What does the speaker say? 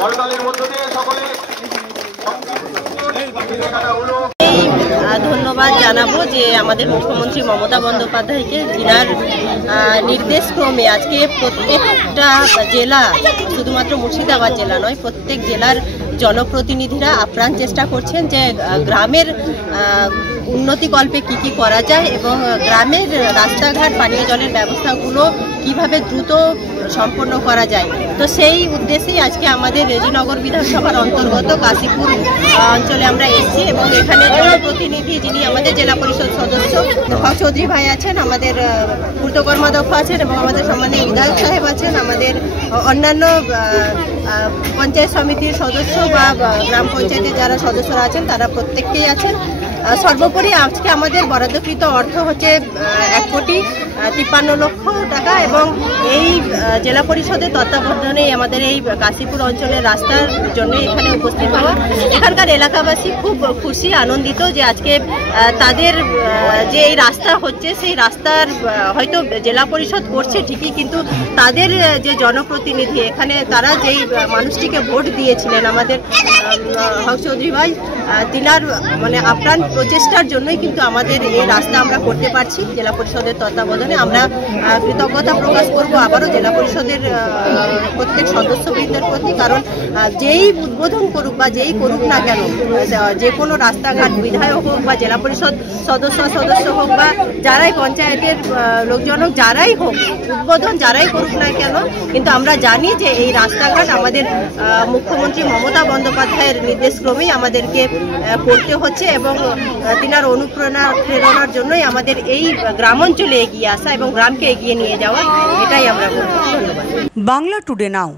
করতালির মধ্য দিয়ে সকলে ধন্যবাদ জানাবো যে আমাদের মুখ্যমন্ত্রী মমতা বন্দ্যোপাধ্যায়কে, যিনার নির্দেশ ক্রমে আজকে প্রত্যেকটা জেলা, শুধুমাত্র মুর্শিদাবাদ জেলা নয়, প্রত্যেক জেলার জনপ্রতিনিধিরা আপ্রাণ চেষ্টা করছেন যে গ্রামের উন্নতিকল্পে কি কি করা যায় এবং গ্রামের রাস্তাঘাট, পানীয় জলের ব্যবস্থাগুলো কিভাবে দ্রুত সম্পন্ন করা যায়। তো সেই উদ্দেশ্যেই আজকে আমাদের রেজিনগর বিধানসভার অন্তর্গত কাশীপুর অঞ্চলে আমরা এসেছি এবং এখানে জনপ্রতিনিধি যিনি আমাদের জেলা পরিষদ সদস্য হক চৌধুরী ভাই আছেন, আমাদের পূর্ত কর্মাধ্যক্ষ আছেন এবং আমাদের সম্মানীয় বিধায়ক সাহেব আছেন, আমাদের অন্যান্য পঞ্চায়েত সমিতির সদস্য বা গ্রাম পঞ্চায়েতের যারা সদস্যরা আছেন তারা প্রত্যেককেই আছেন। সর্বোপরি আজকে আমাদের বরাদ্দকৃত অর্থ হচ্ছে 1,53,00,000 টাকা এবং এই জেলা পরিষদের তত্ত্বাবধানে আমাদের এই কাশীপুর অঞ্চলের রাস্তার জন্য এখানে উপস্থিত হওয়া। এখানকার এলাকাবাসী খুব খুশি, আনন্দিত যে আজকে তাদের যে এই রাস্তা হচ্ছে সেই রাস্তার হয়তো জেলা পরিষদ করছে ঠিকই, কিন্তু তাদের যে জনপ্রতিনিধি এখানে তারা যেই মানুষটিকে ভোট দিয়েছিলেন আমাদের হক চৌধুরী ভাই, তিনার মানে আপ্রাণ প্রচেষ্টার জন্যই কিন্তু আমাদের এই রাস্তা আমরা করতে পারছি জেলা পরিষদের তত্ত্বাবধানে। আমরা কৃতজ্ঞতা প্রকাশ করব আবারও জেলা পরিষদের প্রত্যেক সদস্যবৃন্দের প্রতি, কারণ যেই উদ্বোধন করুক বা যেই করুক না কেন, যে কোনো রাস্তাঘাট বিধায়ক হোক বা জেলা পরিষদ সদস্য হোক বা যারাই পঞ্চায়েতের লোকজন হোক, যারাই হোক উদ্বোধন যারাই করুক না কেন, কিন্তু আমরা জানি যে এই রাস্তাঘাট আমাদের মুখ্যমন্ত্রী মমতা বন্দ্যোপাধ্যায়ের নির্দেশক্রমেই আমাদেরকে করতে হচ্ছে এবং তিনার প্রেরণার জন্যই আমাদের এই গ্রাম অঞ্চলে এগিয়ে আসা এবং গ্রামকে এগিয়ে নিয়ে যাওয়া, এটাই আমরা বলব। ধন্যবাদ। বাংলা টুডে নাও